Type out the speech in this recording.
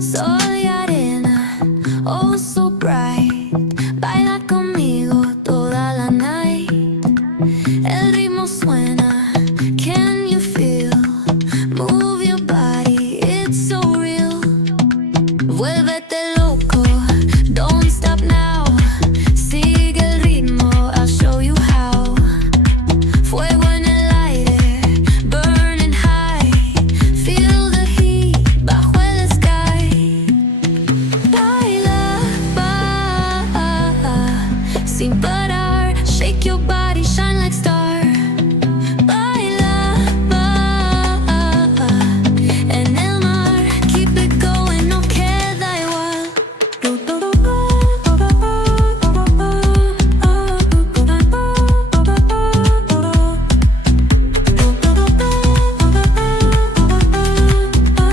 Sol y arena, oh so bright. Baila conmigo toda la night. El